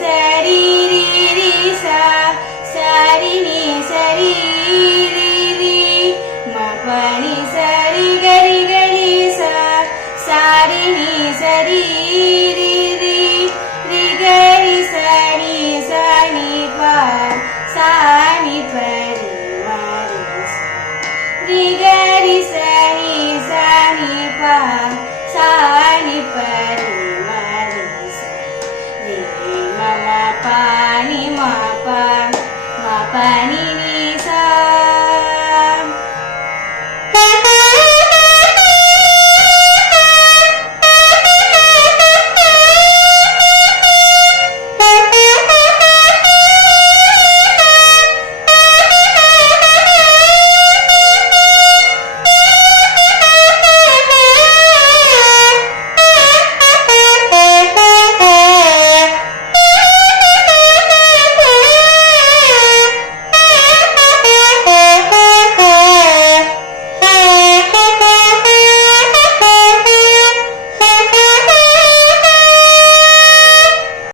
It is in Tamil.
சரி ரி ரி சா சரி நீ சரி ரி ரி மபனி சரி கரி கரி சா சரி நீ சரி ரி ரி ரி கரி சரி சனி பா சனி பரி மரி ரி கரி சனி சனி பா சனி பரி மரி ரி மம பானி மா பா மா பானி